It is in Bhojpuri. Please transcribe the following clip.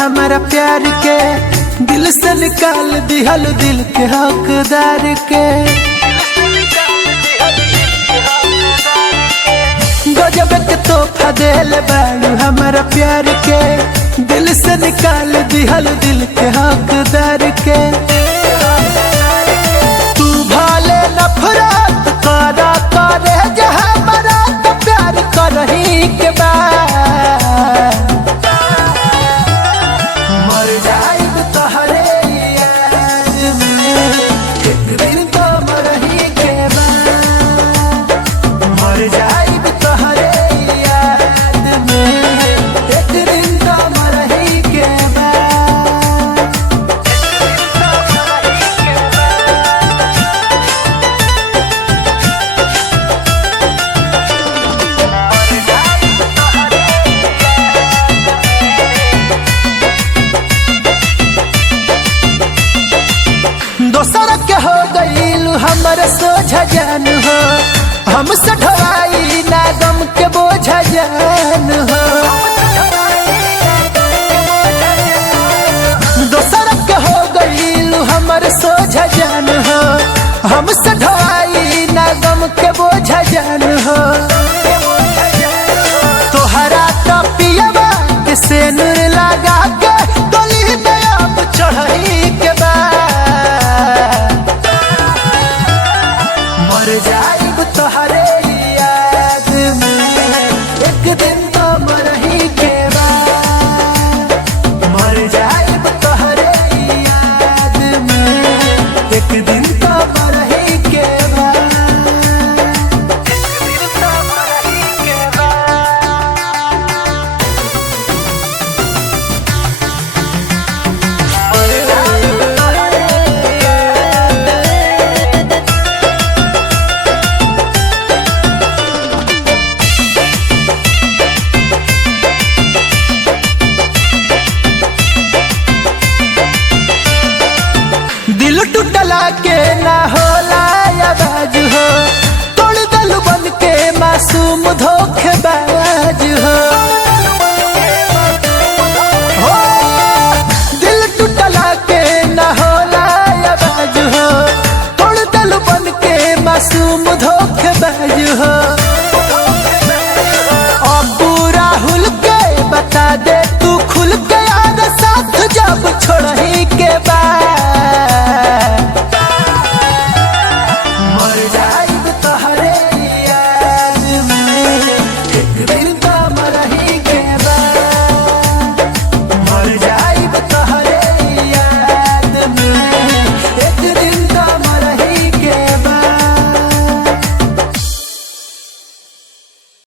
हमारा प्यार के, दिल से निकाल दिहल दिल के हकदार के। गजब के तोहफा देले बारू हमारा प्यार के, दिल से निकाल दिहल दिल के हकदार के। तू भले नफरत करा करे जहाँ मरा तो प्यार करही के बाद मर जाइब तोहरे याद में, एक दिन तो मरही के बाद मर जाइब तोहरे याद में, एक दिन तो मरही के बाद। दोसर के हो गईल हमर सोझा जान हो, हमसे ढवाई ना गम के बोझा जान हो। दोसर के हो गईल हमर सोझा जान हो, हमसे ढवाई ना गम के बोझा जान हो। तोहरा तो पियवा के सेनुर लगा के डोली में अब चढ़ही के बाद मर जाइब तोहरे याद में, एक दिन तो मरही के बाद मर जाइब तोहरे याद में, एक दिन तो मरही के बाद, एक दिन तो मरही के दिल टूटला के ना हो